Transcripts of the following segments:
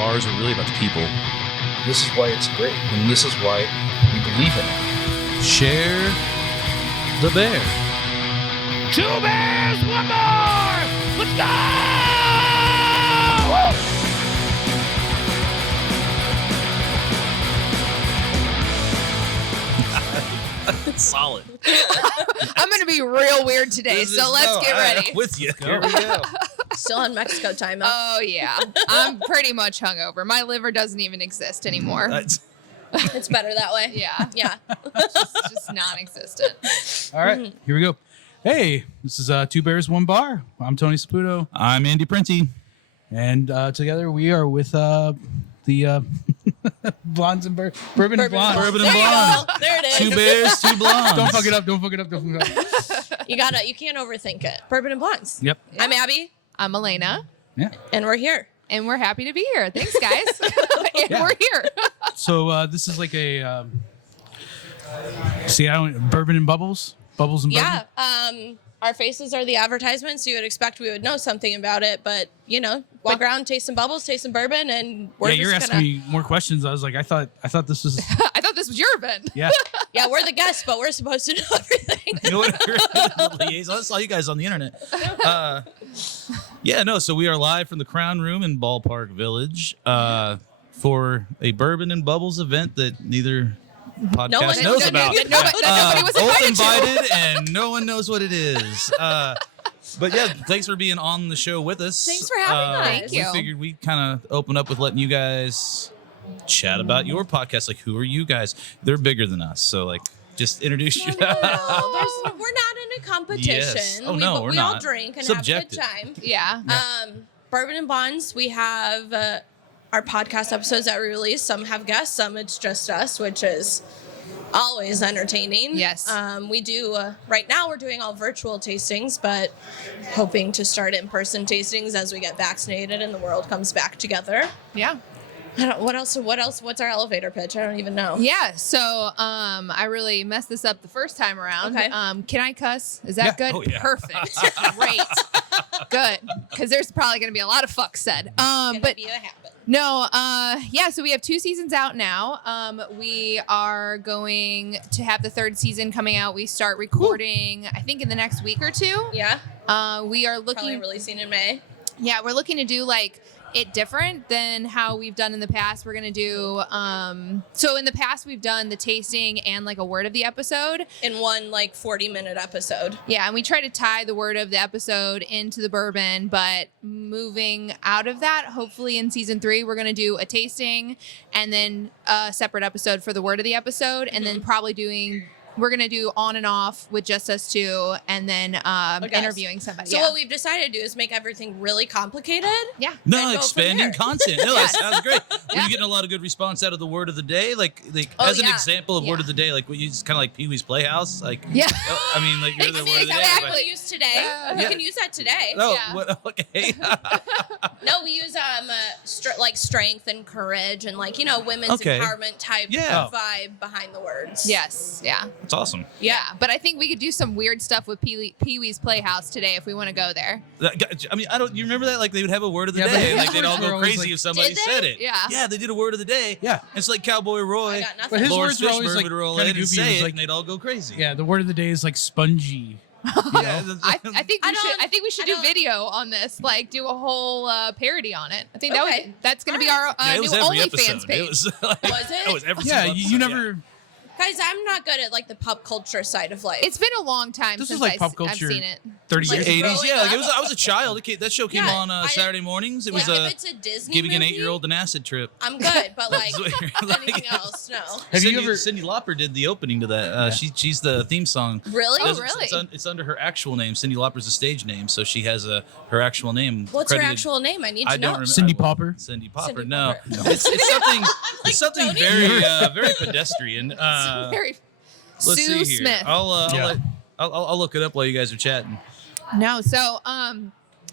bars are really about the people. This is why it's great, and this is why we believe in it. Share the bear. 2 bears, 1 more! Let's go! Solid. I'm going to be real weird today, so let's get ready. With you. Here we go. Still on Mexico time, though. Oh, yeah. I'm pretty much hungover. My liver doesn't even exist anymore. It's better that way. Yeah. Yeah. It's just non-existent. All right, here we go. Hey, this is 2 Bears, 1 Bar. I'm Tony Saputo, I'm Andy Prenti. and together we are with the Blondes and Bourbon and Blondes. Bourbon and There you Blondes. go. There it is. 2 bears, 2 blondes. Don't fuck it up. Don't fuck it up. Don't fuck it up. You can't overthink it. Bourbon and Blondes. Yep. I'm Abby, I'm Alaina, Yeah. and we're here. and we're happy to be here. Thanks, guys. And Yeah. we're here. So this is like a Bourbon and Bubbles. Bubbles and Yeah. Bourbon. Our faces are the advertisements. You would expect we would know something about it, but walk around, taste some bubbles, taste some bourbon, and we're Yeah, you're just asking me more questions. I was like, I thought this was I thought this was your event. yeah. Yeah, we're the guests, but we're supposed to know everything. You know what? The liaison. I saw you guys on the internet. So we are live from the Crown Room in Ballpark Village for a Bourbon and Bubbles event that neither podcast knows about. Nobody was Both invited to. invited, and no one knows what it is. But yeah, thanks for being on the show with us. Thanks for having us. Thank you. We figured we'd kind of open up with letting you guys chat about your podcast. Like, who are you guys? They're bigger than us, so like, just introduce you. No, we're not in a competition. Yes. Oh, no, we're we all not. drink and Subjective. have a good time. Yeah. Bourbon and Bonds, we have our podcast episodes that we release. Some have guests, some it's just us, which is always entertaining. Yes. We do, right now we're doing all virtual tastings, but hoping to start in-person tastings as we get vaccinated and the world comes back together. Yeah. What else? What's our elevator pitch? I don't even know. Yeah, so I really messed this up the first time around. Okay. Can I cuss? Is that good? Oh, yeah. Perfect. Great. Good. Because there's probably going to be a lot of fuck said. But be a habit. no, so we have 2 seasons out now. We are going to have the 3rd season coming out. We start recording, I think, in the next week or 2. Yeah. We are Probably looking. releasing in May. Yeah, we're looking to do like it different than how we've done in the past. We're gonna do so in the past we've done the tasting and like a word of the episode In one 40-minute episode. yeah, and we try to tie the word of the episode into the bourbon, but moving out of that, hopefully in season 3 we're gonna do a tasting and then a separate episode for the word of the episode, and then probably we're going to do on and off with just us 2 and then interviewing somebody. So what we've decided to do is make everything really complicated. Yeah. And No, go expanding from there. content. No, that sounds great. Were Yeah. you getting a lot of good response out of the word of the day? Like Oh, as an yeah. example of word Yeah. of the day, like what you just kind of like Pee-wee's Playhouse. Like, Yeah. I mean, like you're the word of the day. Exactly. but- We use today. Yeah. We can use that today. Oh, Yeah. what, okay. No, we use strength and courage and women's Okay. empowerment type Yeah. vibe behind the words. Yes. Yeah. That's awesome. Yeah, but I think we could do some weird stuff with Pee-wee's Playhouse today if we want to go there. I mean, you remember that? Like they would have a word of the Yeah, but day. his Like they'd all words were go always, crazy like- if somebody Did they? said it. Yeah. Yeah, they did a word of the day. Yeah. It's like Cowboy Roy. I got nothing. But his Lawrence words were always Fishburne like would roll kind in of and goofy. It say was it, like and they'd all go crazy. yeah, the word of the day is like spongy. Yeah, I think we should do don't- video on this, like do a whole parody on it. I think Okay. that's going to be our Yeah, it new was every OnlyFans episode. page. It was, like, Was it? It was every Yeah, single you episode, never. Guys, I'm not good at the pop culture side of life. It's been a long time This since was like pop I've culture seen it. 30 Like years Yeah. ago. 80s, growing yeah. Like up. I was a child. That show came Yeah, on Saturday mornings. It was if it's a Disney giving an movie, 8-year-old an acid trip. I'm good, but That's what you're like. anything else, no. Have you Cyndi, ever- Cyndi Lauper did the opening to that. She's the theme song. Really? Oh, It's- really? It's under her actual name. Cyndi Lauper's a stage name, so she has her actual name. What's her credited- actual name? I need to I know. don't remember. Cindy Popper. Cindy Popper. Cindy No, Popper. it's something. It's something Tony? very pedestrian. Very Let's Sue see here. Smith. I'll look it up while you guys are chatting. No, so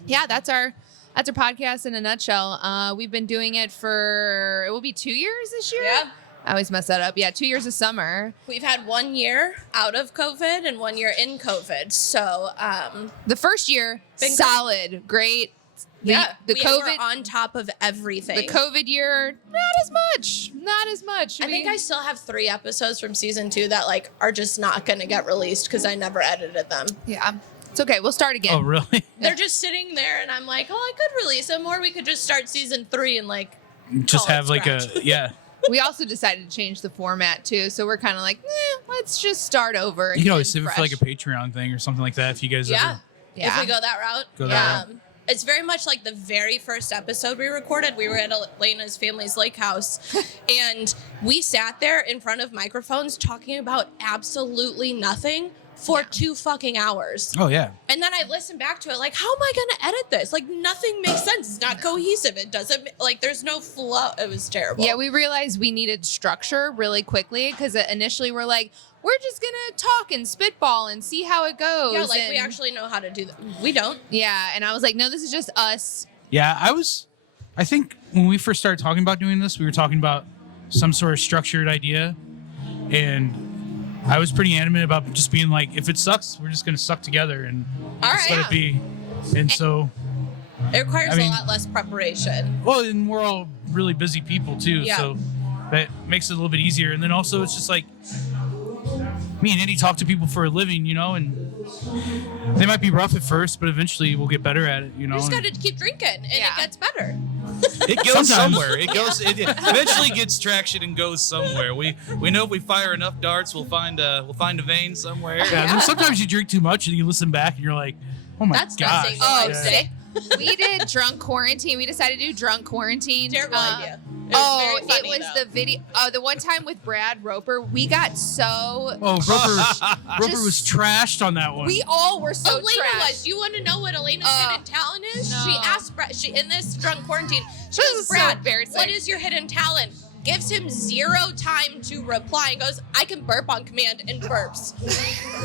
yeah, that's our podcast in a nutshell. We've been doing it it will be 2 years this year. Yeah. I always mess that up. Yeah, 2 years of summer. We've had 1 year out of COVID and 1 year in COVID. So, The first year, Been solid, great, The we COVID were on top of everything. The COVID year, not as much. I think I still have 3 episodes from season 2 that like are just not going to get released because I never edited them. Yeah, it's okay. We'll start again. Oh, really? They're just sitting there, and I'm like, oh, I could release them, or we could just start season 3 and like Just call it have like scratch. We also decided to change the format too, so we're kind of like, let's just start over. You can always again, save it for like a Patreon thing or something like that if you guys Yeah. ever Yeah. If we go that route. go that route. It's very much like the very first episode we recorded. We were at Alaina's family's lake house, and we sat there in front of microphones talking about absolutely nothing for 2 fucking hours. Oh, yeah. And then I listened back to it like, how am I going to edit this? Like, nothing makes sense. It's not cohesive. It doesn't, like, there's no flow. It was terrible. Yeah, we realized we needed structure really quickly because initially we're like, we're just gonna talk and spitball and see how it goes. Yeah, like, and, we actually know how to do that. We don't. Yeah, and I was like, no, this is just us. Yeah, I think when we first started talking about doing this, we were talking about some sort of structured idea. And I was pretty adamant about just being like, if it sucks, we're just going to suck together and All just right, let it be. And so, It requires I mean- a lot less preparation. well, and we're all really busy people too. Yeah. So that makes it a little bit easier. And then also it's just like, me and Andy talk to people for a living, you know, and they might be rough at first, but eventually we'll get better at it, you know. You just and- got to keep drinking, and Yeah. it gets better. It goes Sometimes. somewhere. It eventually gets traction and goes somewhere. We know if we fire enough darts, we'll find a vein somewhere. Yeah, then sometimes you drink too much and you listen back and you're like, oh my That's not gosh. saying Oh, what I say. We did drunk quarantine. We decided to do drunk quarantine. Terrible idea. It Oh, was very funny, it was though. the video. Oh, the one time with Brad Roper, we got so. Oh, Roper was trashed on that one. We all were so Alaina trashed. was. You want to know what Elena's hidden talent is? no. She asked Brad. In this drunk quarantine, she This goes, is so Brad, embarrassing. what is your hidden talent? Gives him 0 time to reply and goes, I can burp on command, and burps.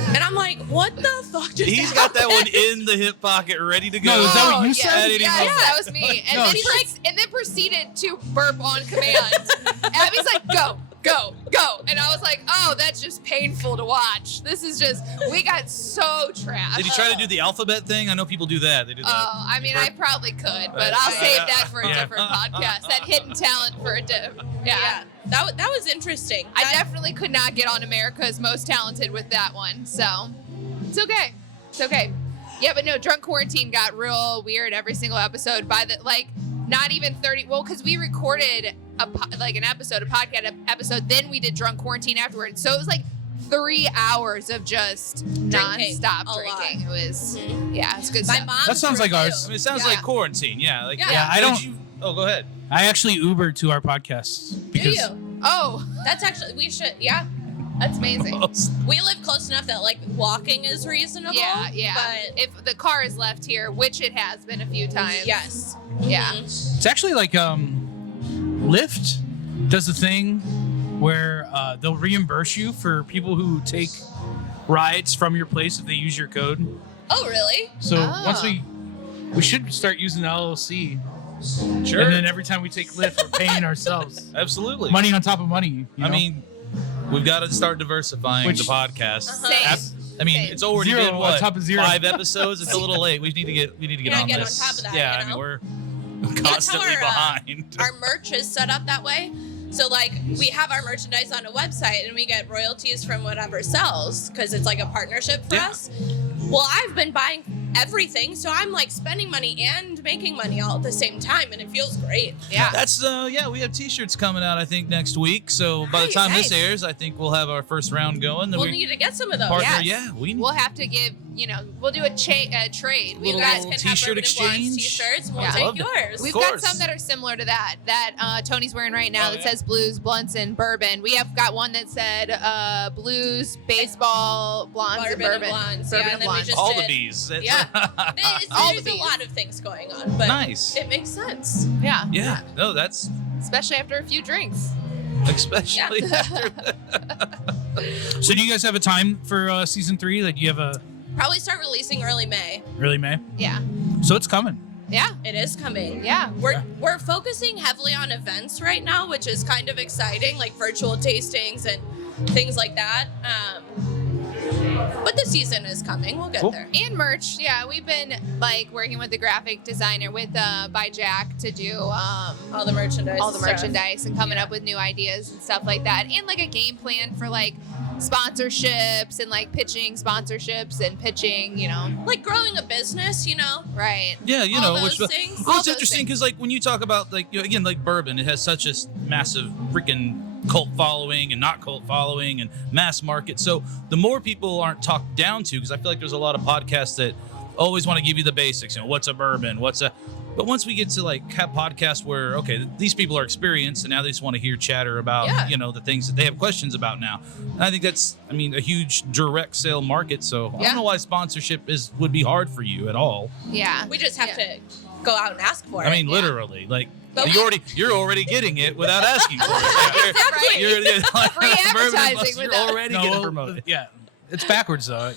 And I'm like, what the fuck just He's got that one happened? in the hip pocket, ready to go. No, is that what you yes, said? Yes, that was me. And, No, then, she's and then proceeded to burp on command. Abby's like, go, go, go. And I was like, oh, that's just painful to watch. This is just, we got so trashed. Did you try to do the alphabet thing? I know people do that. They do that. Oh, I mean, I probably could, but I'll save that for a Yeah. different podcast. That hidden talent for a different. Yeah, that was interesting. I definitely could not get on America's Most Talented with that one, so it's okay. It's okay. Yeah, but no, drunk quarantine got real weird every single episode. By the not even 30. Well, because we recorded a podcast episode, then we did drunk quarantine afterwards. So it was like 3 hours of just nonstop a drinking. lot. It was yeah, it's good My stuff. mom. That sounds like ours. I mean, it sounds Yeah. like quarantine. Yeah. Like, Yeah, I don't- Oh, go ahead. I actually Ubered to our podcast Do because you? Oh, That's actually we should. Yeah, that's amazing. we live close enough that like walking is reasonable. Yeah, yeah. But If the car is left here, which it has been a few times. yes. Yeah. it's actually like Lyft does a thing where they'll reimburse you for people who take rides from your place if they use your code. Oh, really? So Oh. once we should start using the LLC, Sure. and then every time we take Lyft, we're paying ourselves Absolutely. money on top of money. You know? I mean, we've got to start diversifying Which- the podcast. Same. I mean, Same. it's already Zero been on what, top of zero. 5 episodes. It's a little late. We need to get gotta on get on this. top of that, Yeah, you I mean know? we're That's how constantly our, behind. Our merch is set up that way. So like we have our merchandise on a website and we get royalties from whatever sells because it's like a partnership for Yeah. us. Well, I've been buying everything, so I'm like spending money and making money all at the same time, and it feels great. Yeah. That's we have T-shirts coming out I think next week. So by the time Nice. this airs, I think we'll have our first round going. Then We'll we need to get some of those. partner. Yes. Yeah, we We'll have to give, we'll do a trade. You Little guys can have t-shirt Bourbon and Blondes exchange. T-shirts. We'll Yeah. take Love it. yours. We've Of got course. some that are similar to that Tony's wearing right now Oh, that yeah. says blues, blunts, and bourbon. We have got one that said blues, baseball, blondes, and Bourbon and bourbon. Blondes, Bourbon yeah, and and then we blondes. just all the did- bees. It's- Yeah. All There's the a bees. lot of things going on, but Nice. it makes sense. Yeah. Yeah. No, that's Especially after a few drinks. especially after so do you guys have a time for season 3? Like, do you have a Probably start releasing early May. early May? Yeah. So it's coming. Yeah. It is coming. Yeah. We're focusing heavily on events right now, which is kind of exciting, like virtual tastings and things like that. But the season is coming. We'll get Cool. there. And merch. Yeah, we've been like working with the graphic designer by Jack to do All the merchandise. all the stuff. merchandise and coming up with new ideas and stuff like that, and like a game plan for like sponsorships and like pitching sponsorships and pitching, Like growing a business, right. Yeah, all which those things. All it's those interesting things. because like when you talk about like again like bourbon, it has such a massive freaking cult following and not cult following and mass market. So the more people aren't talked down to, because I feel like there's a lot of podcasts that always want to give you the basics. What's a bourbon? But once we get to like have podcasts where okay, these people are experienced and now they just want to hear chatter about the things that they have questions about now. And I think that's a huge direct sale market. So I don't know why sponsorship would be hard for you at all. Yeah. We just have to go out and ask for it. Literally, like But you're already getting it without asking for it. Exactly. You're Free advertising You're without- already getting promoted. Yeah, it's backwards though.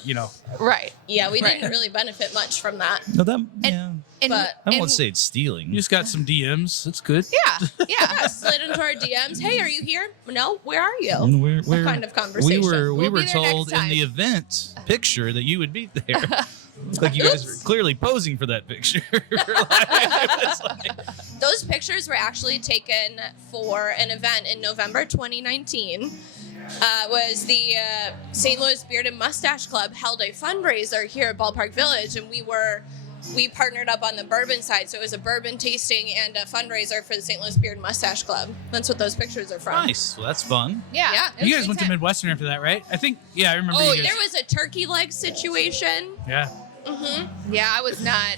Right. Yeah, we Right. didn't really benefit much from that. No, that And, But I and- won't say it's stealing. You just got some DMs. That's good. Yeah. Yeah. Yeah, slid into our DMs. Hey, are you here? No, where are you? We're, What kind of conversation? We were We'll be there told next in the time. event picture that you would be there. Looks like you guys were clearly posing for that picture. It's like- Those pictures were actually taken for an event in November 2019. Was the St. Louis Beard and Mustache Club held a fundraiser here at Ballpark Village, and we partnered up on the bourbon side, so it was a bourbon tasting and a fundraiser for the St. Louis Beard and Mustache Club. That's what those pictures are from. nice. Well, that's fun. Yeah. Yeah. It was You a guys good went to time. Midwestern after that, right? I think. Yeah, I remember. Oh, you guys. there was a turkey leg situation. Yeah. Yeah, I was not.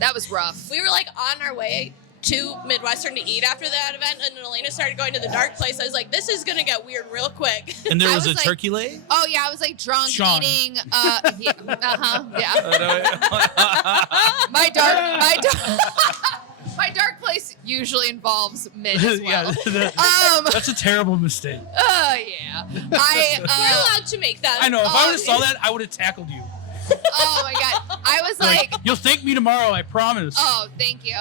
That was rough. We were like on our way to Midwestern to eat after that event, and then Alaina started going to the dark place. I was like, this is gonna get weird real quick. And there I was a was like- turkey leg? Oh yeah, I was like drunk Sean. eating. Yeah, my dark place usually involves mid as well. Yeah, that's a terrible mistake. Yeah. We're allowed to make that. I know. If I would have Oh, saw that, I would have tackled you. Oh my god, I was like. You'll thank me tomorrow. I promise. Oh, thank you.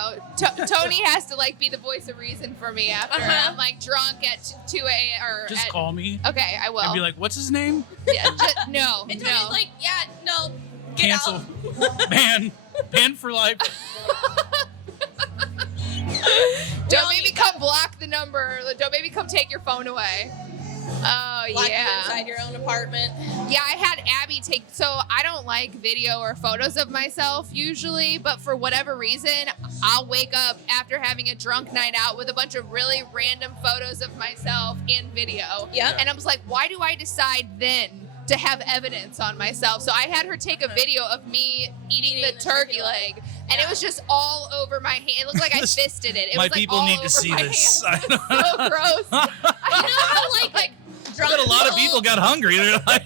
Tony has to like be the voice of reason for me after I'm like drunk at 2 a.m. or Just at, call me Okay, I will. and be like, "What's his name?" Yeah, no, And no. Tony's like, yeah, no, get Cancel. out. Ban for life. Don't make me come block the number. Don't make me come take your phone away. Oh Lock you yeah. inside your own apartment. Yeah, I had Abby take. So I don't like video or photos of myself usually, but for whatever reason, I'll wake up after having a drunk night out with a bunch of really random photos of myself and video. Yep. And I was like, why do I decide then to have evidence on myself? So I had her take a video of me eating the turkey leg. And it was just all over my hand. It looked like I fisted it. It My was like people all need to over see my this. hands. I know. So gross. You know how like drunk But a lot of people people got hungry. They're like,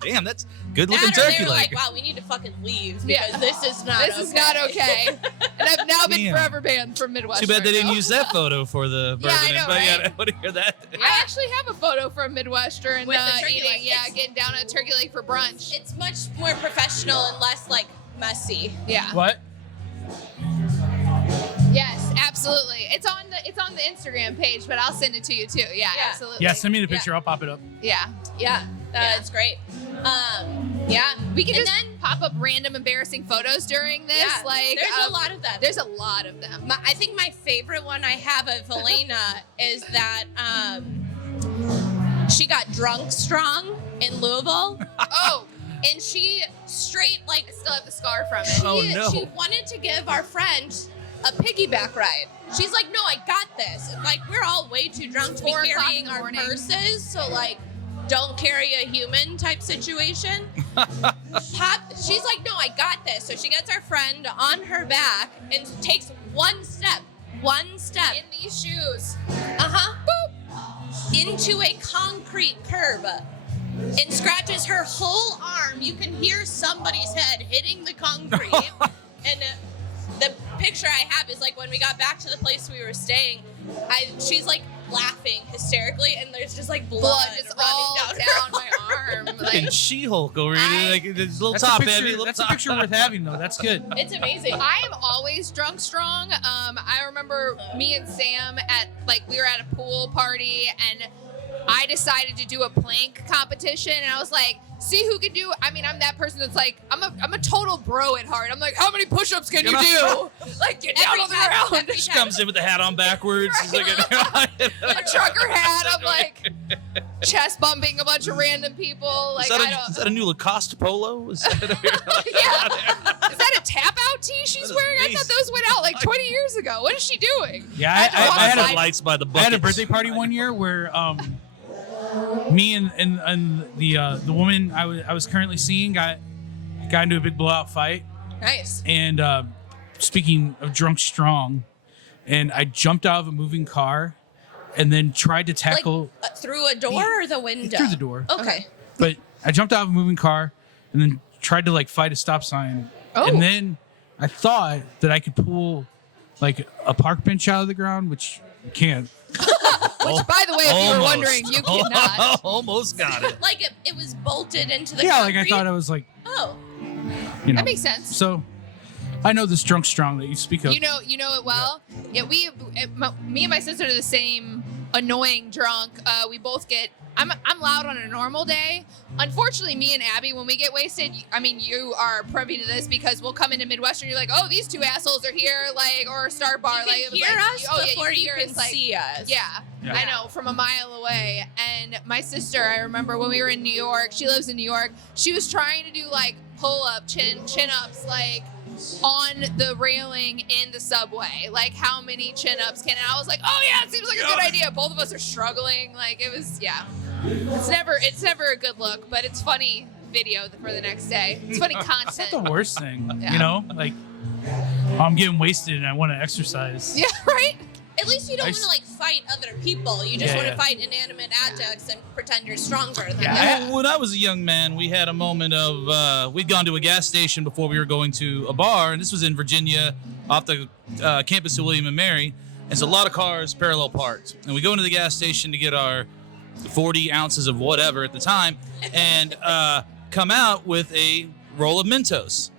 damn, that's good looking that or turkey they were leg. like, wow, we need to fucking leave Yeah. because this is not This is not okay. And I've now been Damn. forever banned from Midwestern. Too bad they didn't though. use that photo for the Yeah, bourbon. I know, But right? yeah, I want to hear that. I actually have a photo from Midwestern With the turkey eating, leg. yeah, It's- getting down on a turkey leg for brunch. It's much more professional and less like messy. Yeah. What? Yes, absolutely. It's on the Instagram page, but I'll send it to you too. Yeah, Yeah. absolutely. Yeah, send me the picture. I'll pop it up. Yeah. Yeah, Yeah. it's great. Yeah, We can and just then pop up random embarrassing photos during this. yeah, Like there's a lot of them. There's a lot of them. I think my favorite one I have of Alaina is that she got drunk strong in Louisville, Oh, and she straight like I still have the scar from it. Oh, no. she wanted to give our friend a piggyback ride. She's like, no, I got this. And, like, we're all way too drunk to be 4 o'clock carrying in the our morning. purses, so like, don't carry a human type situation. She's like, no, I got this. So she gets our friend on her back and takes one step In these shoes. into a concrete curb and scratches her whole arm. You can hear somebody's head hitting the concrete. And the picture I have is like when we got back to the place we were staying, she's like laughing hysterically, and there's just like blood Just running all down, down my arm. Like, And She-Hulk over here, like it's a little That's top a picture, heavy. Little that's top. a picture worth having, though. That's good. It's amazing. I am always drunk strong. I remember me and Sam we were at a pool party, and I decided to do a plank competition, and I was like, see who can do. I mean, I'm that person that's like, I'm a total bro at heart. I'm like, how many push-ups can you do? Like, get down on the ground. She comes in with the hat on backwards. She's like A trucker hat. I'm like chest bumping a bunch of random people. Like, is that a new Lacoste polo? Is that yeah. Is that a tap out tee she's That is wearing? I amazing. thought those went out like 20 years ago. What is she doing? Yeah, I had a lights by the I buckets. had a birthday party one year where me and the woman I was currently seeing got into a big blowout fight. Nice. And speaking of drunk strong, and I jumped out of a moving car and then tried to tackle Through a door or the window? through the door. Okay. But I jumped out of a moving car and then tried to like fight a stop sign. Oh. And then I thought that I could pull like a park bench out of the ground, which you can't. Which, by the way, if you were wondering, you cannot. Almost got it. Like it was bolted into the Yeah, like I concrete? thought I was like, Oh. you know. That makes sense. So I know this drunk strong that you speak of. You know it well. Yeah, me and my sister are the same annoying drunk. We both get. I'm loud on a normal day. Unfortunately, me and Abby, when we get wasted, I mean, you are privy to this because we'll come into Midwestern. You're like, oh, these two assholes are here, like, or Star Bar, You like, can it was hear like, us oh, yeah, before you hear can us, like, see us. Yeah, Yeah. I know, from a mile away. And my sister, I remember when we were in New York. She lives in New York. She was trying to do like pull up, chin ups, like on the railing in the subway. Like, how many chin ups can? And I was like, oh yeah, it seems like a good idea. Both of us are struggling. Like, it was, yeah. It's never a good look, but it's funny video for the next day. It's funny It's content. not the worst thing, Yeah. you know? Like, I'm getting wasted and I want to exercise. Yeah, right. At least you don't want to like fight other people. You just Yeah, want to yeah. fight inanimate objects and pretend you're stronger than Yeah. them. When I was a young man, we had a moment of we'd gone to a gas station before we were going to a bar, and this was in Virginia, off the campus of William and Mary. And so a lot of cars parallel parked, and we go into the gas station to get our 40 ounces of whatever at the time, and come out with a roll of Mentos.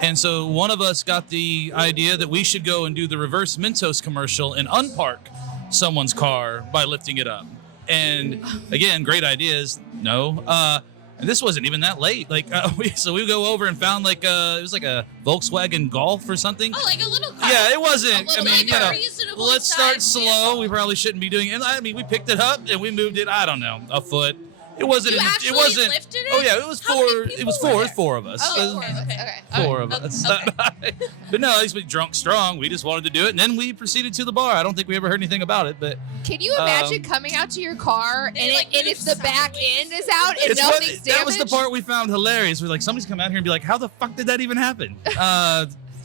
And so one of us got the idea that we should go and do the reverse Mentos commercial and unpark someone's car by lifting it up. And again, great ideas. No. And this wasn't even that late. Like, we go over and found like it was like a Volkswagen Golf or something. Oh, like a little car. Yeah, it wasn't. A I little, mean, like, a reasonable let's start sized slow. vehicle. We probably shouldn't be doing it. And I mean, we picked it up and we moved it. I don't know, a foot. It wasn't. You it actually wasn't. lifted it? Oh yeah, it was How four. many It people was were four. there? Four of us. Oh, Okay. Four of us. Okay. But no, at least we drunk strong. We just wanted to do it, and then we proceeded to the bar. I don't think we ever heard anything about it, but Can you imagine coming out to your car and, like, and move if the back sideways? end is out and it's what, nothing's damaged? that was the part we found hilarious. We're like, somebody's come out here and be like, how the fuck did that even happen?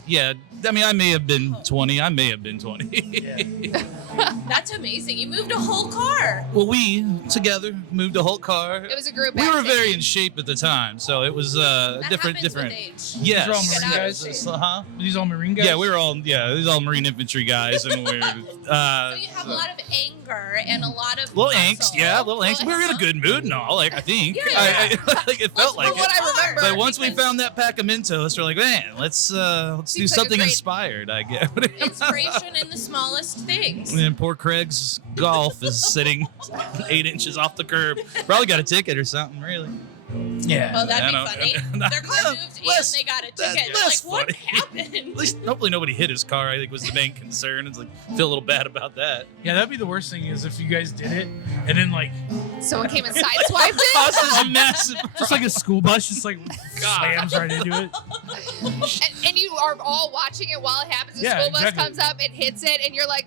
Yeah, I mean, I may have been 20. I may have been 20. That's amazing. You moved a whole car. Well, we together moved a whole car. It was a group We were activity. very in shape at the time, so it was That different. happens Different. with age. Yes. These are all Marine Get out of guys? shape. Huh? These all Marine guys? Yeah, we were all. Yeah, these are all Marine infantry guys, and we're. So you have a lot of anger and a lot of Little muscle. angst, yeah, little angst. We were in a good mood and all, like I think. Yeah, Like it felt like From what it. I remember. But once we because found that pack of Mentos, we're like, man, let's do Seems like a something great- inspired, I guess. inspiration in the smallest things. And then poor Craig's Golf is sitting 8 inches off the curb. Probably got a ticket or something, really. Yeah. Oh, that'd I be know. funny. Their car moved Less- and they got a that- ticket. They're like, less what funny. happened? At least, hopefully, nobody hit his car. I think was the main concern. It's like feel a little bad about that. Yeah, that'd be the worst thing is if you guys did it and then like Someone came and sideswiped it. Causes a massive. just like a school bus just like slams right into it. and you are all watching it while it happens. The Yeah, school bus exactly. comes up, it hits it, and you're like,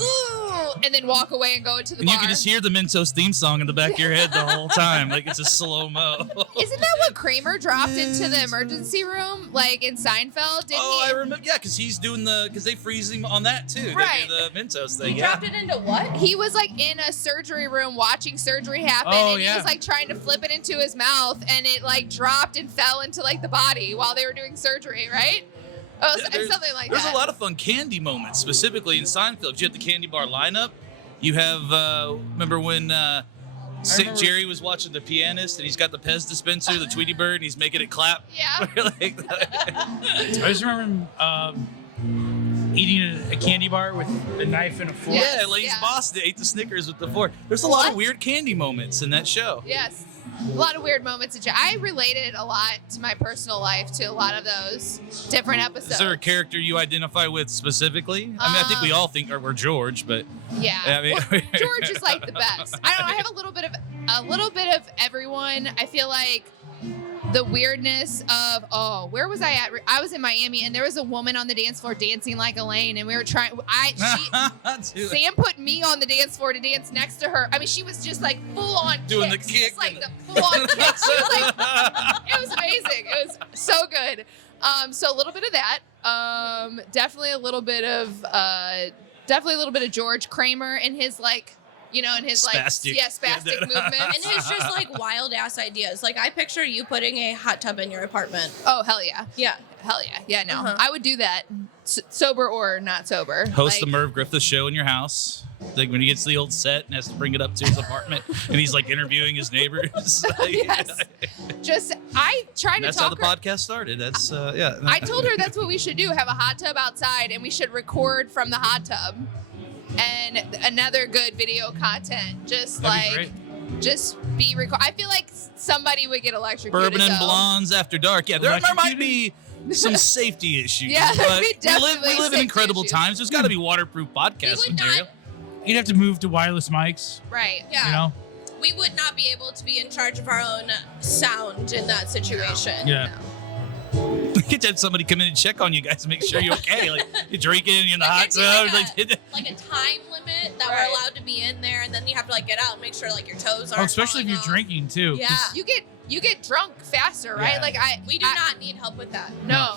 ooh, and then walk away and go into the And bar. you can just hear the Mentos theme song in the back of your head the whole time, like it's a slow mo. Isn't that what Kramer dropped into the emergency room, like in Seinfeld? Didn't Oh, he? I remember. Yeah, because he's doing because they freeze him on that too. They Right. do the Mentos You thing. Yeah. dropped it into what? He was like in a surgery room watching surgery happen, Oh, and he yeah. was like trying to flip it into his mouth, and it like dropped and fell into like the body while they were doing surgery, right? Oh, Yeah, something like There's that. a lot of fun candy moments, specifically in Seinfeld. You have the candy bar lineup. You have remember when remember- Jerry was watching The Pianist and he's got the Pez dispenser, the Tweety Bird, and he's making it clap. Yeah. Like, I just remember eating a candy bar with a knife and a fork. Yeah, Elaine's boss ate the Snickers with the fork. There's a lot of weird candy moments in that show. Yes. A lot of weird moments. I related a lot to my personal life to a lot of those different episodes. Is there a character you identify with specifically? I mean, I think we all think we're George, but yeah. I mean, Well, George is like the best. I don't know. I have a little bit of everyone. I feel like the weirdness of where was I at? I was in Miami and there was a woman on the dance floor dancing like Elaine, and we were trying. Sam put me on the dance floor to dance next to her. I mean, she was just like full on doing kicks, the kick, just like the full on kick. She was like, it was amazing. It was so good. So a little bit of that. Definitely a little bit of George Kramer in his like. In his spastic movement. And his just like wild ass ideas. Like I picture you putting a hot tub in your apartment. Oh, hell yeah. Yeah. Hell yeah. Yeah, no. Uh-huh. I would do that. Sober or not sober. Host the Merv Griffith show in your house. Like when he gets to the old set and has to bring it up to his apartment and he's like interviewing his neighbors. Yes. I tried to That's talk how the podcast started. That's I told her that's what we should do. Have a hot tub outside and we should record from the hot tub. And another good video content, That'd be great. I feel like somebody would get electrocuted. Bourbon and though. Blondes after dark. Yeah, there might be some safety issues. Yeah, but we we live in incredible times. There's got to be waterproof podcast material. You'd have to move to wireless mics. Right. Yeah. You know? We would not be able to be in charge of our own sound in that situation. Yeah. You get to have somebody come in and check on you guys and make sure you're okay. Like you're drinking, you're in the hot tub. Like a time limit that we're allowed to be in there, and then you have to like get out and make sure like your toes aren't. Oh, especially if you're drinking too. Yeah. 'cause You get drunk faster, right? Yeah. Like we do not need help with that. No.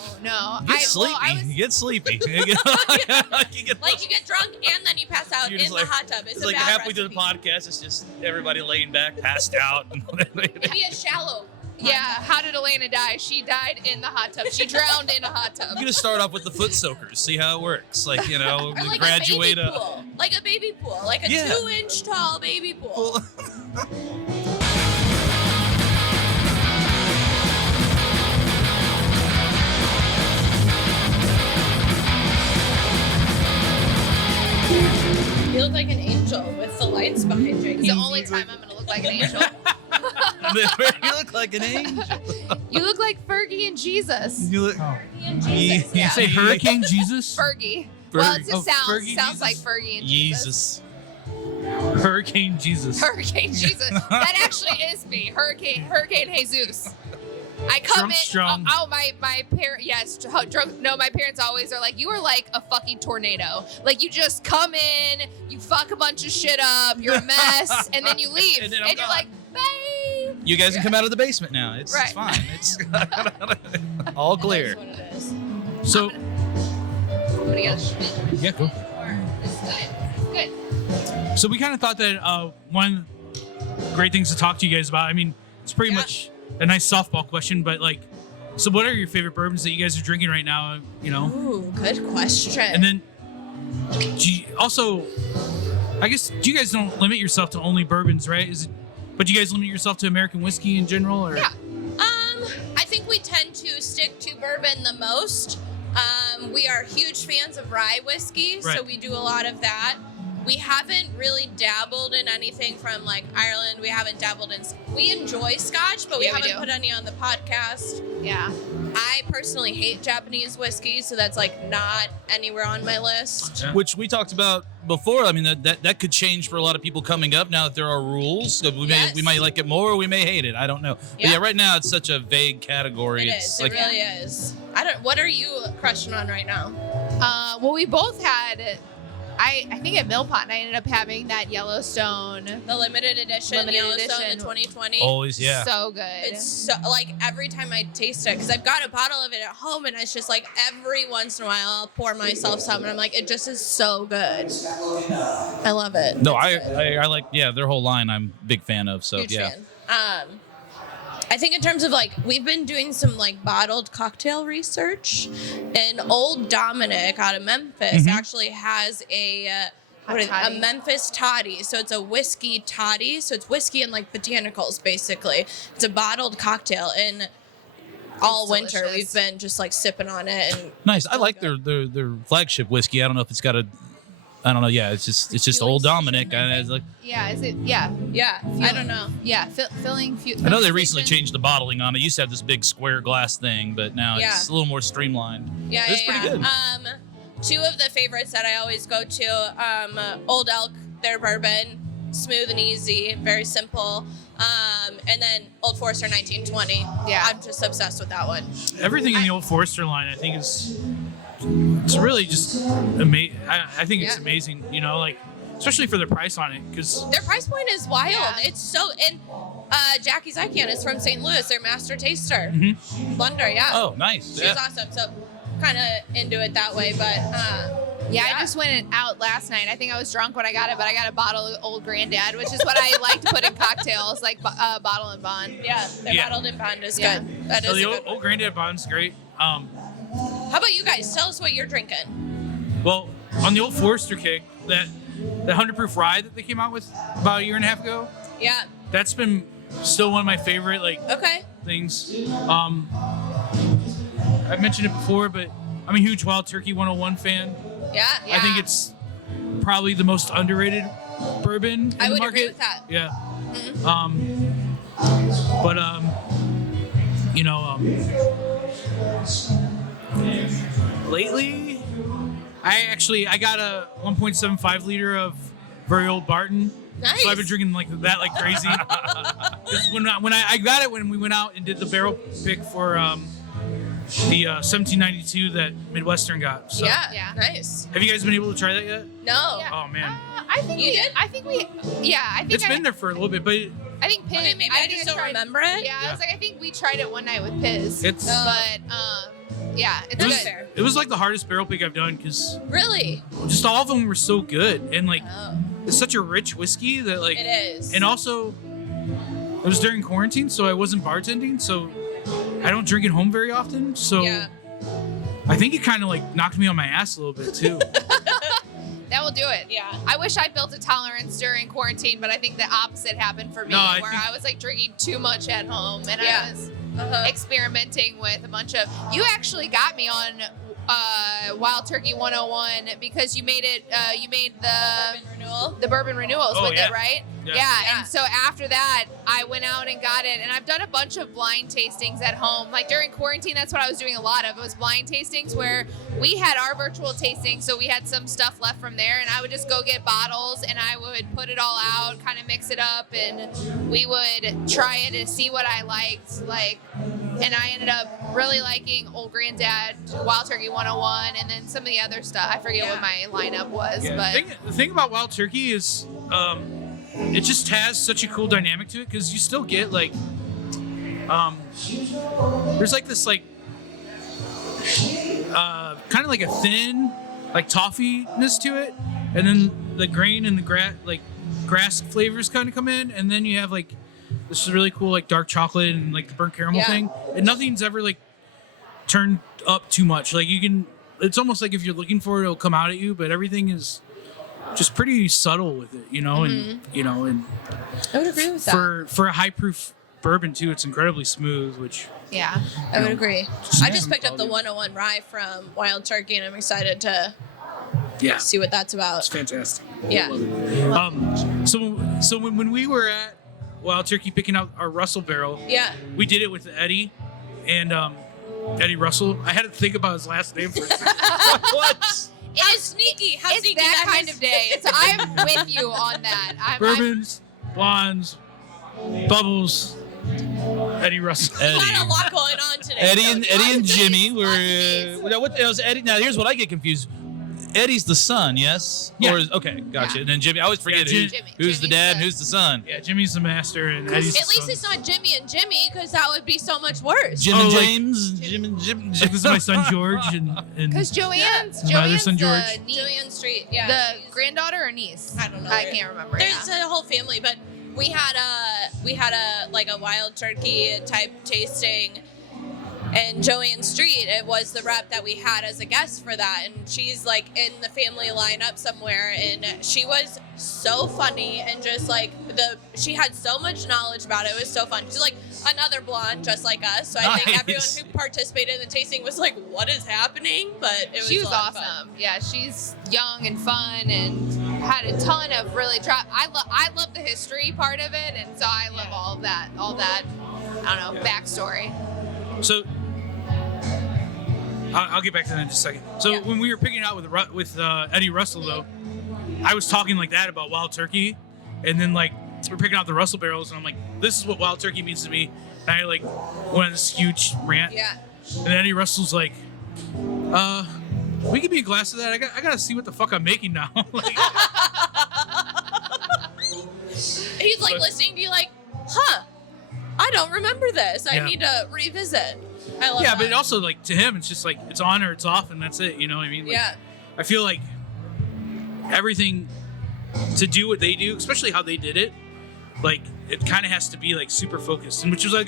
You get sleepy. You get sleepy. Like you get drunk and then you pass out in the hot tub. It's a like bad halfway through the recipe. podcast, it's just everybody laying back, passed out. Maybe a shallow. Yeah, how did Alaina die? She died in the hot tub. She drowned in a hot tub. I'm gonna start off with the foot soakers, see how it works. Like Or like graduate a baby pool. Like a baby pool. Like a 2-inch tall baby pool. You look like an angel with the lights behind you. It's the only time I'm gonna look like an angel. You look like an angel. You look like Fergie and Jesus. You look. Oh. Jesus. You say Hurricane Jesus? Fergie. Well, it just Fergie sounds Jesus? like Fergie and Jesus. Hurricane Jesus. Hurricane Jesus. That actually is me. Hurricane Jesus. I come Drunk in. strong. My parents. Yes, drunk. No, my parents always are like, you are like a fucking tornado. Like you just come in, you fuck a bunch of shit up, you're a mess, and then you leave, And and, then I'm you're gone. like, bye. You guys can come out of the basement now. It's fine. It's all clear. That's what it is. So, I'm gonna get a Schmidt yeah, cool. for this side. Good. So we kind of thought that one great things to talk to you guys about. I mean, it's pretty much a nice softball question, but like, so what are your favorite bourbons that you guys are drinking right now? You know, Ooh, good question. and then also, I guess you guys don't limit yourself to only bourbons, right? But you guys limit yourself to American whiskey in general, or Yeah. I think we tend to stick to bourbon the most. We are huge fans of rye whiskey, so Right. we do a lot of that. We haven't really dabbled in anything from like Ireland. We haven't dabbled in. We enjoy Scotch, but we Yeah, we haven't do. put any on the podcast. Yeah. I personally hate Japanese whiskey, so that's like not anywhere on my list. Yeah. Which we talked about before. I mean, that could change for a lot of people coming up now that there are rules. So we might like it more or we may hate it. I don't know. But Yeah. yeah, right now it's such a vague category. It It's is. like It really is. What are you crushing on right now? Well, we both had. I think at Millpot, I ended up having that Yellowstone. The limited edition Yellowstone, the edition. 2020. always, yeah. So good. It's so like every time I taste it, because I've got a bottle of it at home, and it's just like every once in a while I'll pour myself some, and I'm like, it just is so good. I love it. No, I like their whole line. I'm a big fan of. So Huge yeah. fan. I think in terms of like, we've been doing some like bottled cocktail research, and Old Dominic out of Memphis actually has a Memphis toddy. So it's a whiskey toddy. So it's whiskey and like botanicals basically. It's a bottled cocktail, and all It's winter delicious. we've been just like sipping on it. And Nice. I really like good. their flagship whiskey. I don't know if it's got a. I don't know. Yeah, it's just Old Dominic. And it's like Yeah, is it? Yeah, Yeah, I don't know. yeah. Filling. I know they recently changed the bottling on it. It used to have this big square glass thing, but now Yeah. it's a little more streamlined. Yeah, It's pretty good. Two of the favorites that I always go to, Old Elk, their bourbon, smooth and easy, very simple. And then Old Forester 1920. Yeah. I'm just obsessed with that one. Everything in the Old Forester line, I think, it's really just amazing. I think it's Yeah. amazing, you know, like, especially for the price on it, because Their price point is wild. Yeah. It's so, and Jackie's Icon is from St. Louis, their master taster. Mhm. Blender, yeah. Oh, nice. She's Yeah. awesome. So kind of into it that way, but Yeah, I just went out last night. I think I was drunk when I got it, but I got a bottle of Old Granddad, which is what I like to put in cocktails, like Bottle and Bond. yeah, their Yeah. bottled in bond is Yeah. good. That so is the a old, good one. old Granddad Bond's great. How about you guys? Tell us what you're drinking. Well, on the Old Forester kick, that 100 proof rye that they came out with about a year and a half ago, Yeah. that's been still one of my favorite Okay. things. I've mentioned it before, but I'm a huge Wild Turkey 101 fan. Yeah. I think it's probably the most underrated bourbon in I the would market. agree with that. Yeah. Mm-hmm. But you know, lately, I got a 1.75 liter of very old Barton. Nice. So I've been drinking like that like crazy. 'Cause when I got it when we went out and did the barrel pick for the 1792 that Midwestern got. So, Yeah. Yeah. Nice. have you guys been able to try that yet? No. Yeah. Oh man, I think You did? I think we. Yeah, I think it's been there for a little bit, but I think Piz. Okay, maybe I think just don't tried- remember it. Yeah, I was like, I think we tried it one night with Piz. it's but yeah, it's it That's was, good. fair. it was like the hardest barrel pick I've done because Really? just all of them were so good and like Oh, it's such a rich whiskey that like it is. and also it was during quarantine, so I wasn't bartending, so I don't drink at home very often. So Yeah. I think it kind of like knocked me on my ass a little bit too. That will do it. Yeah. I wish I built a tolerance during quarantine, but I think the opposite happened for me, No, I where think- I was like drinking too much at home, and Yeah. I was Uh-huh. experimenting with a bunch of. You actually got me on Wild Turkey 101 because you made it. You made Bourbon renewal. the bourbon renewals Oh, with yeah. it, right? Yeah. Yeah. And so after that, I went out and got it, and I've done a bunch of blind tastings at home. Like during quarantine, that's what I was doing a lot of. It was blind tastings where we had our virtual tasting, so we had some stuff left from there, and I would just go get bottles and I would put it all out, kind of mix it up, and we would try it and see what I liked. Like, and I ended up really liking Old Granddad, Wild Turkey 101, and then some of the other stuff. I forget what my lineup was, but The thing about Wild Turkey is it just has such a cool dynamic to it because you still get like there's like this like kind of like a thin like toffee-ness to it, and then the grain and the grass flavors kind of come in, and then you have like this really cool like dark chocolate and like the burnt caramel Yeah. thing, and nothing's ever like turned up too much. Like you can, it's almost like if you're looking for it, it'll come out at you, but everything is just pretty subtle with it, you know, and you know, and I would agree with that. for a high proof bourbon too, it's incredibly smooth, which yeah. I would agree. I just some picked up the quality. 101 rye from Wild Turkey, and I'm excited to yeah, see what that's it's about. fantastic. Yeah. So when we were at Wild Turkey picking out our Russell barrel, Yeah. we did it with Eddie and Eddie Russell. I had to think about his last name for a second. What? How sneaky. How It's sneaky that kind is. of day. I'm with you on that. I'm Bourbons, blondes, bubbles, Eddie Russell. We got a Eddie. lot going on today. Eddie and Jimmy were. Lots of these. Now what else? Eddie. Now here's what I get confused. Eddie's the son, yes? Yeah. Or okay, gotcha. Yeah. And then Jimmy. I always forget Yeah, who's Jimmy. the Jimmy's dad and the- who's the son. Yeah, Jimmy's the master and Eddie's the At least son. it's not Jimmy and Jimmy, because that would be so much worse. Jim and Oh, like- James. Jim and Jim. Like, this is my son George and because Joanne's My other son, the George. niece, Julian Street. Yeah. the she's- granddaughter or niece. I don't know. I can't remember. There's yeah. a whole family, but we had a like a Wild Turkey type tasting, And Joanne Street, it was the rep that we had as a guest for that, and she's like in the family lineup somewhere, and she was so funny and just like she had so much knowledge about it. It was so fun. She's like another blonde just like us, so I think everyone who participated in the tasting was like, what is happening? But she was awesome. Yeah, she's young and fun and had a ton of really I love the history part of it, and so I love all that I don't know, backstory. So I'll get back to that in just a second. So when we were picking out with Eddie Russell, though, I was talking like that about Wild Turkey, and then like we're picking out the Russell barrels, and I'm like, this is what Wild Turkey means to me. And I like went on this huge rant. Yeah. And Eddie Russell's like, we give me a glass of that. I gotta see what the fuck I'm making now. Like, he's like listening to you like, huh, I don't remember this. I need to revisit. I love that. But also like to him, it's just like it's on or it's off, and that's it. You know what I mean? Like, I feel like everything to do what they do, especially how they did it, like it kind of has to be like super focused. And which was like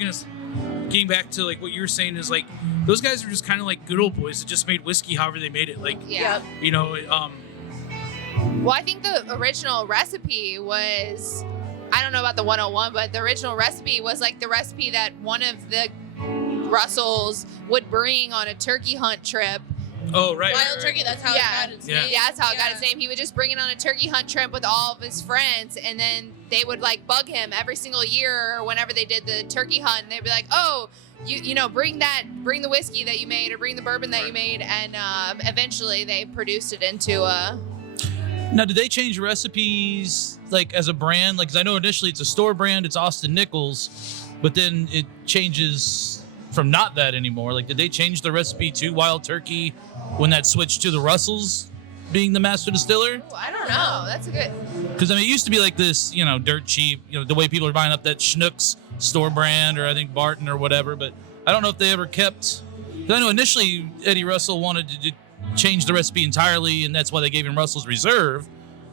getting back to like what you were saying is like those guys are just kind of like good old boys that just made whiskey however they made it. Like you know. Well, I think the original recipe was, I don't know about the 101, but the original recipe was like the recipe that one of the Russells would bring on a turkey hunt trip. Oh, right. Wild Turkey, that's how it got its name. Yeah, that's how it got its name. He would just bring it on a turkey hunt trip with all of his friends, and then they would like bug him every single year or whenever they did the turkey hunt, and they'd be like, oh, you know, bring the whiskey that you made or bring the bourbon that you made, and eventually they produced it into a... Now, did they change recipes like as a brand? Like, 'cause I know initially it's a store brand, it's Austin Nichols, but then it changes from not that anymore. Like, did they change the recipe to Wild Turkey when that switched to the Russells being the master distiller? Ooh, I don't know. That's a good... Because I mean, it used to be like this, you know, dirt cheap, you know, the way people are buying up that Schnucks store brand or I think Barton or whatever. But I don't know if they ever kept. 'Cause I know initially Eddie Russell wanted to change the recipe entirely, and that's why they gave him Russell's Reserve.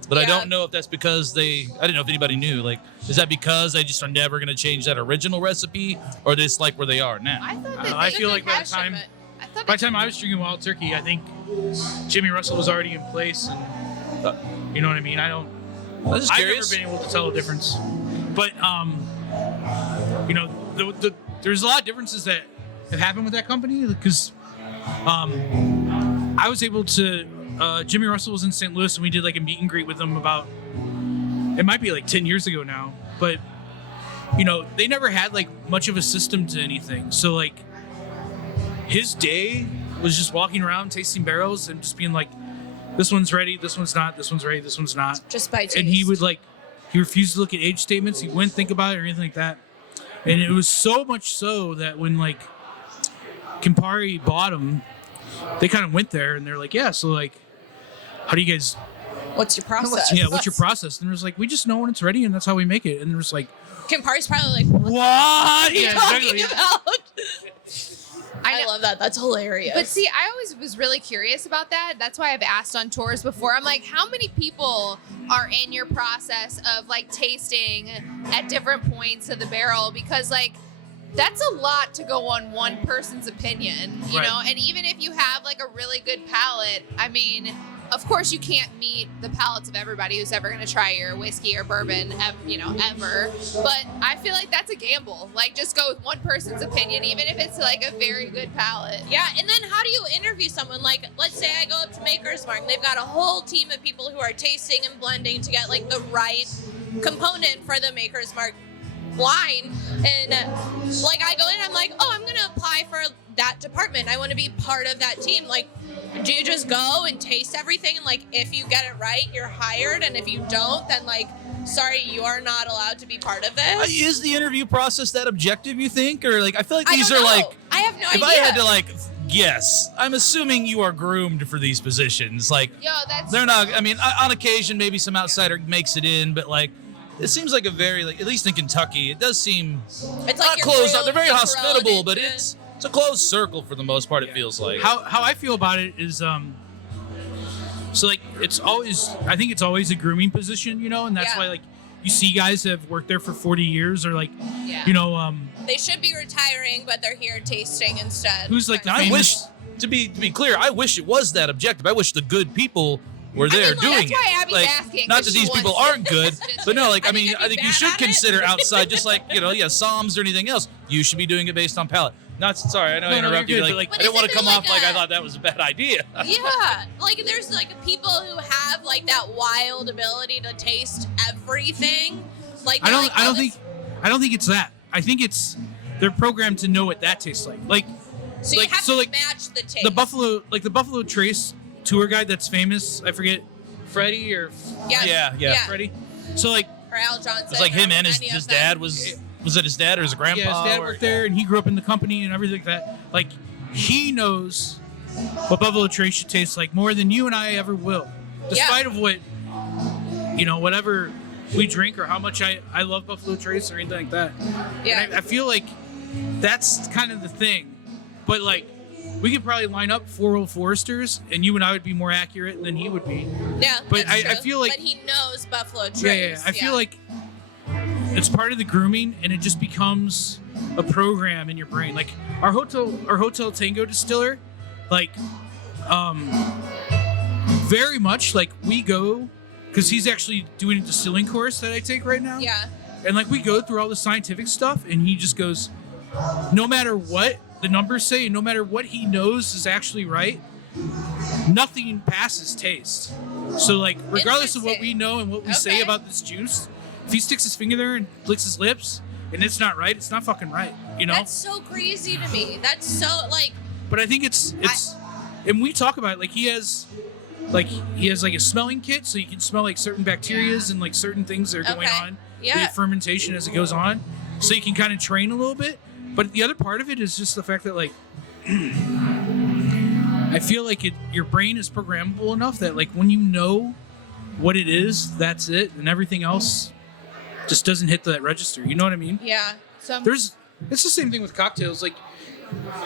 But I don't know if that's because I didn't know if anybody knew. Like, is that because they just are never going to change that original recipe, or just like where they are now? I thought that I feel like by the time I was drinking Wild Turkey, I think Jimmy Russell was already in place, and you know what I mean. I've never been able to tell a difference, but you know, there's a lot of differences that have happened with that company because I was able to. Jimmy Russell was in St. Louis, and we did like a meet and greet with him about, it might be like 10 years ago now, but you know, they never had like much of a system to anything. So like his day was just walking around tasting barrels and just being like, this one's ready, this one's not, this one's ready, this one's not. Just by taste. And he refused to look at age statements. He wouldn't think about it or anything like that. And it was so much so that when like Campari bought him, they kind of went there and they're like, yeah, so like, how do you guys... What's your process? Yeah, what's your process? And it was like, we just know when it's ready and that's how we make it. And it was like... Campari's probably like, what? Yeah, exactly. I love that. That's hilarious. But see, I always was really curious about that. That's why I've asked on tours before. I'm like, how many people are in your process of like tasting at different points of the barrel? Because like, that's a lot to go on one person's opinion, you know? And even if you have like a really good palate, I mean, of course you can't meet the palates of everybody who's ever going to try your whiskey or bourbon, you know, ever. But I feel like that's a gamble. Like, just go with one person's opinion, even if it's like a very good palate. Yeah, and then how do you interview someone? Like, let's say I go up to Maker's Mark, and they've got a whole team of people who are tasting and blending to get like the right component for the Maker's Mark line, and like I go in, I'm like, oh, I'm gonna apply for that department. I want to be part of that team. Like, do you just go and taste everything, and like if you get it right, you're hired, and if you don't, then like, sorry, you are not allowed to be part of this? Is the interview process that objective, you think, or like I feel like I these don't are know. like, I have no if idea. I had to like guess, I'm assuming you are groomed for these positions. Like, they're not. I mean, on occasion, maybe some outsider makes it in, but like. It seems like a very, like, at least in Kentucky, it does seem It's like not you're closed. grilled, They're very you're hospitable, thrown but into it's a closed circle for the most part. It feels like. How I feel about it is, so like I think it's always a grooming position, you know, and that's why like you see guys that have worked there for 40 years, or like, Yeah. you know, They should be retiring, but they're here tasting instead. who's like the I famous. wish, to be clear, I wish it was that objective. I wish the good people were there like, doing that's why it. Abby's Like, asking, not 'cause that she these people wants aren't good, but no, like, I mean, I think you bad should at it. consider outside, just like, Psalms or anything else. You should be doing it based on palate. Not sorry, I know I No, interrupted you're you. good, Like, but I didn't want to isn't come there off like like I a- thought that was a bad idea. Yeah, like there's like people who have like that wild ability to taste everything. Like I they're don't. like, I oh, don't this- think. I don't think it's that. I think it's they're programmed to know what that tastes like. Like So you like- have so, to like, match the taste. the Buffalo Trace tour guide that's famous. I forget, Freddie or Yeah. Freddie. So like, Or Al Johnson. It's like him or and any his of them. dad was it his dad or his grandpa? yeah, his dad or- worked there, and he grew up in the company and everything like that. Like, he knows what Buffalo Trace should taste like more than you and I ever will, despite of what whatever we drink or how much I love Buffalo Trace or anything like that. Yeah. And I feel like that's kind of the thing. But like, we could probably line up 4 Old Foresters, and you and I would be more accurate than he would be. Yeah, But that's I true. feel like- But he knows Buffalo Trace. Yeah. I feel like it's part of the grooming, and it just becomes a program in your brain. Like our Hotel Tango distiller, like, very much like we go, because he's actually doing a distilling course that I take right now. Yeah. And like we go through all the scientific stuff, and he just goes, no matter what the numbers say, no matter what he knows is actually right, nothing passes taste. So like, regardless of what we know and what we say Okay. about this juice, if he sticks his finger there and licks his lips and it's not right, it's not fucking right, you know? That's so crazy to me. That's so like But I think it's and we talk about it, like he has like a smelling kit, so you can smell like certain bacterias and like certain things that are going Okay. on Yeah. with fermentation as it goes on, so you can kind of train a little bit. But the other part of it is just the fact that like I feel like your brain is programmable enough that like when you know what it is, that's it, and everything else just doesn't hit that register. You know what I mean? yeah. So It's the same thing with cocktails. Like,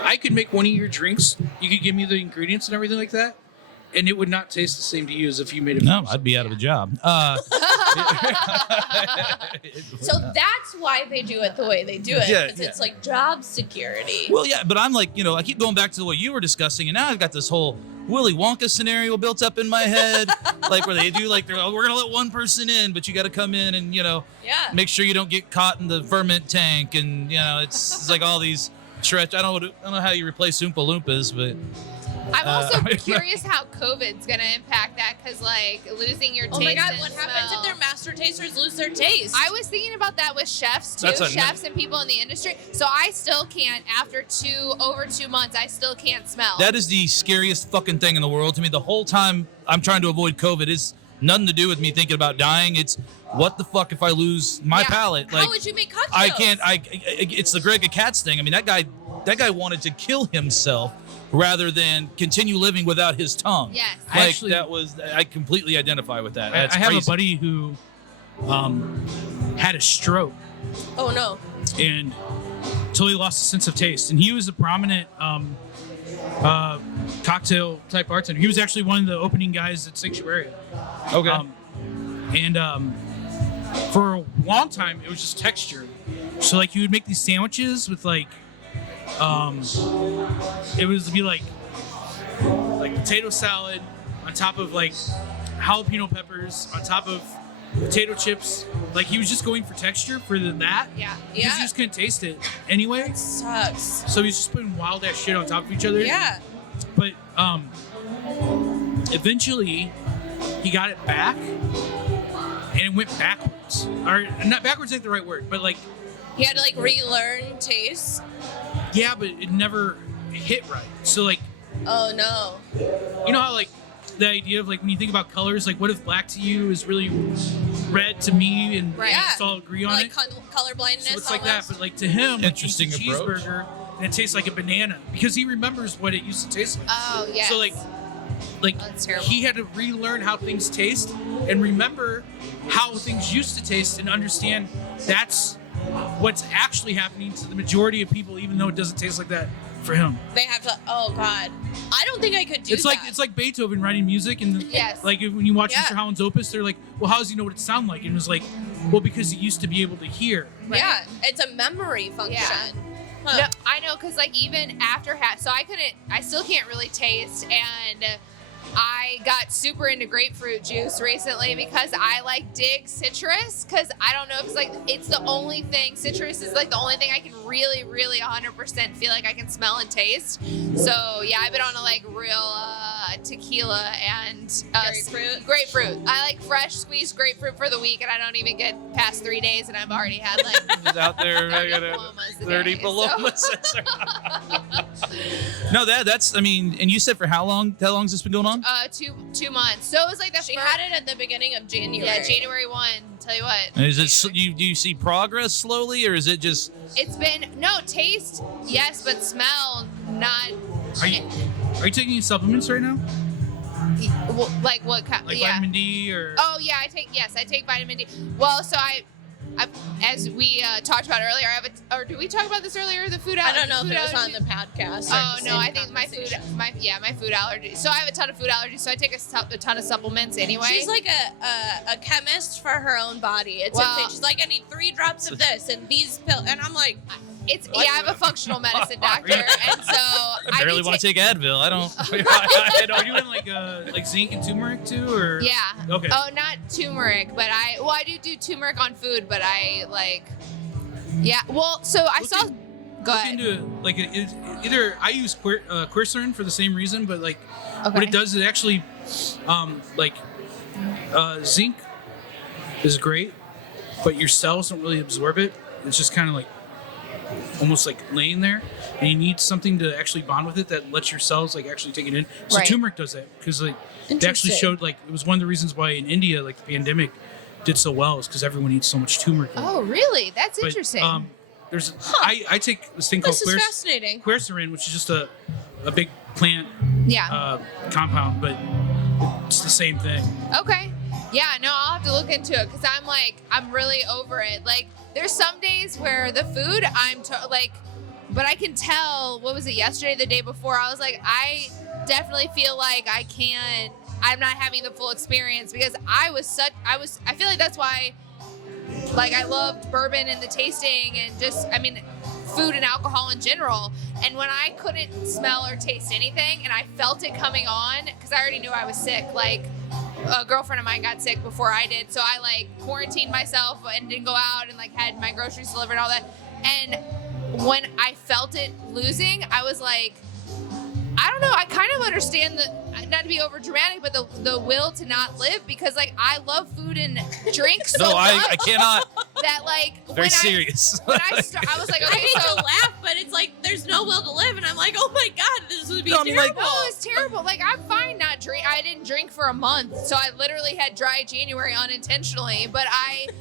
I could make one of your drinks. You could give me the ingredients and everything like that, and it would not taste the same to you as if you made it. No, I'd be out of a job. So that's why they do it the way they do it. Yeah, Because yeah. it's like job security. Well, yeah, but I'm like, I keep going back to what you were discussing, and now I've got this whole Willy Wonka scenario built up in my head, like where they do like they're like, we're gonna let one person in, but you got to come in and Yeah. make sure you don't get caught in the ferment tank, and it's like all these stretch. I don't know how you replace Oompa Loompas, but I'm also curious how COVID's gonna impact that, because like losing your taste. Oh my god, and what happens smell. if their master tasters lose their taste? I was thinking about that with chefs too, That's a- chefs and people in the industry. So I still can't, after over 2 months, I still can't smell. that is the scariest fucking thing in the world to me. The whole time I'm trying to avoid COVID is nothing to do with me thinking about dying. It's what the fuck if I lose my palate? How Like would you make cocktails? I can't. It's the Greg Katz thing. I mean, that guy wanted to kill himself rather than continue living without his tongue. Yes. Like Actually- I completely identify with that. I That's have crazy. a buddy who had a stroke Oh no. and totally lost the sense of taste, and he was a prominent cocktail type bartender. He was actually one of the opening guys at Sanctuary. Okay. For a long time, it was just texture. So like you would make these sandwiches with like, it would be like potato salad on top of like jalapeno peppers on top of potato chips. Like he was just going for texture for that. Yeah. Because Yeah. you just couldn't taste it anyway. Sucks. So he's just putting wild ass shit on top of each other. Yeah. But eventually he got it back and it went backwards. Or not backwards ain't the right word, but like He had to like relearn taste. yeah, but it never hit right. So like Oh no. you know how like the idea of like when you think about colors, like what if black to you is really red to me, and Right. we just all agree on Like it. color blindness. So it's like that, almost. but like to him, Interesting like, he eats a approach. cheeseburger and it tastes like a banana because he remembers what it used to taste like. Oh yes. So like That's terrible. he had to relearn how things taste and remember how things used to taste and understand that's what's actually happening to the majority of people, even though it doesn't taste like that for him. They have to. Oh God, I don't think I could do It's that. like Beethoven writing music, and Yes. like when you watch Yeah. Mr. Holland's opus, they're like, well, how does he know what it sounds like? And it was like, well, because he used to be able to hear. Yeah, it's a memory function. No, I know, because like even after so I still can't really taste, and I got super into grapefruit juice recently because I like dig citrus, because I don't know if it's like it's the only thing, citrus is like the only thing I can really 100% feel like I can smell and taste. So yeah, I've been on a like real tequila and grapefruit. I like fresh squeezed grapefruit for the week, and I don't even get past 3 days, and I've already had like Just out there, 30 I got palomas a 30 day, palomas. No, that's. I mean, and you said for how long? How long has this been going on? 2 months. So it was like She had it at the beginning of January. Yeah, January 1. Tell you what. And is it January. do you see progress slowly, or is it just? It's been taste, yes, but smell not. Are you taking supplements right now? Well, like what kind? Like yeah. vitamin D or? Oh yeah, I take vitamin D. Well, so I as we talked about earlier, or did we talk about this earlier? The food. I don't know if food it was on allergy? the podcast. Oh no, I think my food allergy. So I have a ton of food allergies, so I take a ton of supplements anyway. She's like a chemist for her own body. It's Well- insane. She's like, I need 3 drops of this and these pills, and I'm like, I'm a functional medicine doctor, and so I barely want to take Advil. I don't. Are you doing like zinc and turmeric too, or? Yeah. Okay. Oh, not turmeric, but I do turmeric on food, but I like. Yeah. Well, so I Look saw. in- Go Look ahead. into like either I use quercetin for the same reason, but like Okay. what it does is actually zinc is great, but your cells don't really absorb it. It's just kind of like almost like laying there, and you need something to actually bond with it that lets your cells like actually take it in. So Right. turmeric does that, because like they actually Interesting. showed like it was one of the reasons why in India like the pandemic did so well is because everyone eats so much turmeric. Oh, really? That's But, interesting. Huh. I take this thing called this is fascinating. quercetin, which is just a big plant Yeah. compound, but it's the same thing. Okay. Yeah, no, I'll have to look into it because I'm really over it. Like, there's some days where the food but I can tell, what was it, yesterday, the day before, I was like, I definitely feel like I'm not having the full experience because I feel like that's why, like, I loved bourbon and the tasting and just, I mean, food and alcohol in general. And when I couldn't smell or taste anything and I felt it coming on, because I already knew I was sick, like, a girlfriend of mine got sick before I did, so I like quarantined myself and didn't go out and like had my groceries delivered and all that. And when I felt it losing, I was like, I don't know, I kind of understand not to be over dramatic, but the will to not live, because like I love food and drink so No, much I cannot. that like Very serious. When I was like, I okay, hate so to laugh, but it's like there's no will to live, and I'm like, oh my God, this would be No, I mean, like- terrible. no, it's terrible. Like, I'm fine not drink. I didn't drink for a month, so I literally had dry January unintentionally. But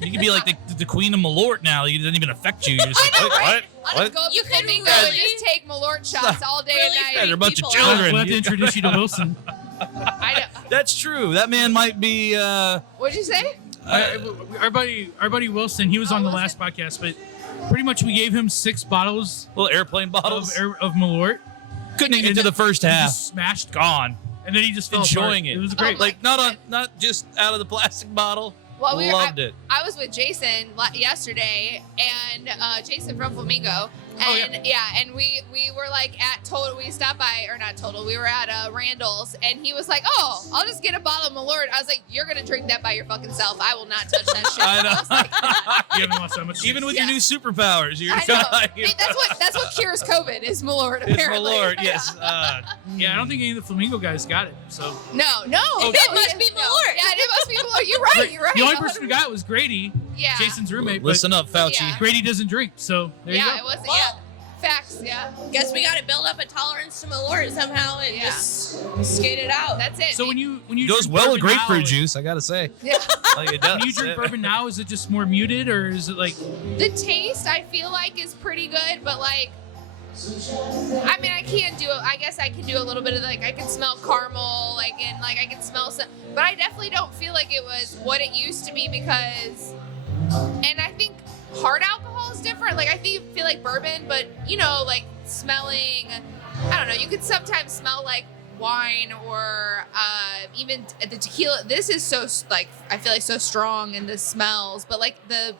You could be like the queen of Malort now. It doesn't even affect you. You're just like, I know, what? right? What? I'll just go up You to could Flamingo and really- just take Malort shots all day really and night. Yeah, they're a bunch of people out. children. We'll have to introduce you to Wilson. I know. That's true. That man might be. What'd you say? Our buddy Wilson, he was on the last podcast, but pretty much we gave him 6 bottles Little airplane bottles. of Malort. Couldn't even get to the first He half. just smashed, Gone. and then he just fell Enjoying apart. it. It was great. Oh my Like not just out of the plastic bottle. Well, Loved it. I was with Jason yesterday, and Jason from Flamingo, and and we were like at Total. We stopped by, or not Total. We were at Randall's, and he was like, "Oh, I'll just get a bottle of Malort." I was like, "You're gonna drink that by your fucking self. I will not touch that shit." I know. was like, You haven't lost that much. Even with Yeah. your new superpowers, you're I know. like, Hey, that's what cures COVID is Malort. it's Apparently, Malort. Yes. Yeah, I don't think any of the Flamingo guys got it. So No. It no, must be no. Malort. Yeah, it must be Malort. You're right. You're right. the only person who got it was Grady, Yeah. Jason's roommate. Listen up, Fauci. Yeah. But Grady doesn't drink, so there you Yeah, go. it wasn't. Well, Yeah. Facts. Yeah. Guess we got to build up a tolerance to Malort somehow and Yeah. just skate it out. That's it. So when you Goes drink well with bourbon grapefruit now, juice, I gotta say. Yeah. Like it does. When you drink bourbon now, is it just more muted, or is it like? The taste I feel like is pretty good, but like, I mean, I can't do it. I guess I can do a little bit of like, I can smell caramel, like, and like I can smell some, but I definitely don't feel like it was what it used to be because, and I think hard alcohol is different. Like I feel like bourbon, but you know, like smelling, I don't know, you could sometimes smell like wine or even the tequila. This is so like, I feel like so strong in the smells, but like the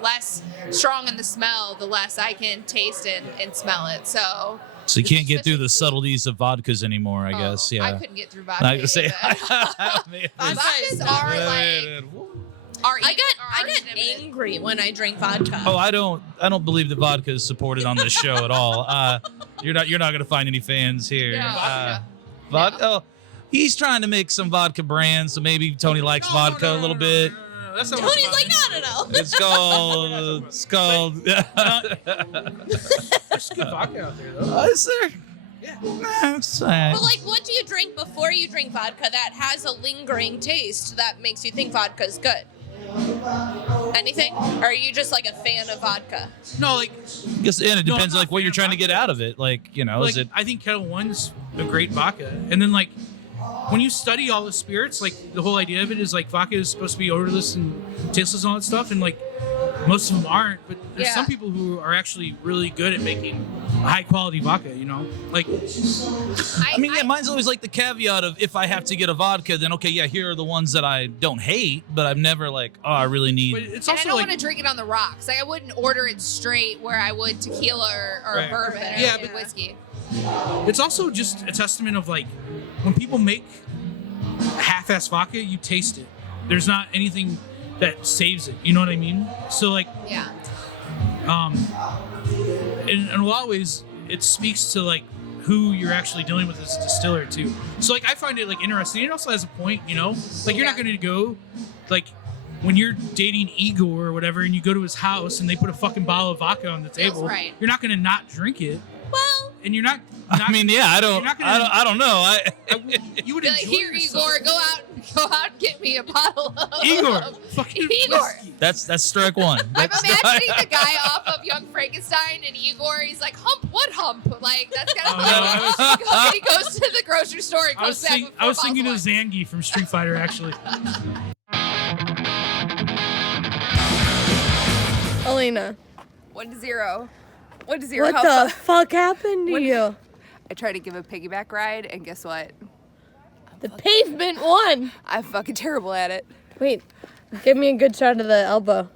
less strong in the smell, the less I can taste and smell it. So you can't get through the subtleties of vodkas anymore, I guess. Yeah. I couldn't get through vodka. I say, Vodkas are like I get angry when I drink vodka. Oh, I don't believe that vodka is supported on this show at all. You're not going to find any fans here. No. Vodka. Oh, he's trying to make some vodka brands, so maybe Tony likes vodka a little bit. That's not Tony's like, no. It's called. There's good vodka out there, though. Is there? Yeah. That's all right. But like, what do you drink before you drink vodka that has a lingering taste that makes you think vodka's good? Anything? Or are you just like a fan of vodka? No, like, I guess, and it No, depends I'm not like what a you're fan trying of to get out of it. Like, you know, is like it? I think Kettle One's a great vodka. And then like when you study all the spirits, like the whole idea of it is like vodka is supposed to be odorless and tasteless and all that stuff, and like most of them aren't. But there's some people who are actually really good at making high quality vodka. You know, like I mean, yeah, mine's always like the caveat of if I have to get a vodka, then okay, yeah, here are the ones that I don't hate, but I'm never like, oh, I really but need. it's And I also don't like want to drink it on the rocks. Like I wouldn't order it straight where I would tequila or Right. bourbon or Yeah, or whiskey. it's also just a testament of like when people make half-ass vodka, you taste it. There's not anything that saves it. You know what I mean? So like, Yeah. in a lot of ways, it speaks to like who you're actually dealing with as a distiller too. So like, I find it like interesting. It also has a point, you know. Like you're not going to go like when you're dating Igor or whatever, and you go to his house and they put a fucking bottle of vodka on the table. right. You're not going to not drink it, Well, and you're not. I mean, yeah, I don't. you're not gonna- I don't know. You would Be like, enjoy here, yourself. Igor, go out and get me a bottle of Igor, fucking Igor. whiskey. That's strike one. I'm That's imagining the guy off of Young Frankenstein and Igor. He's like, hump, what hump? Like that's kind of Oh, he goes to the grocery store and comes back with I was thinking of bottles of wine. Zangief from Street Fighter actually. Alaina, 1-0. 1-0. what How the fuck happened to What- you? I tried to give a piggyback ride, and guess what? The pavement won. I'm fucking terrible at it. Wait, give me a good shot of the elbow.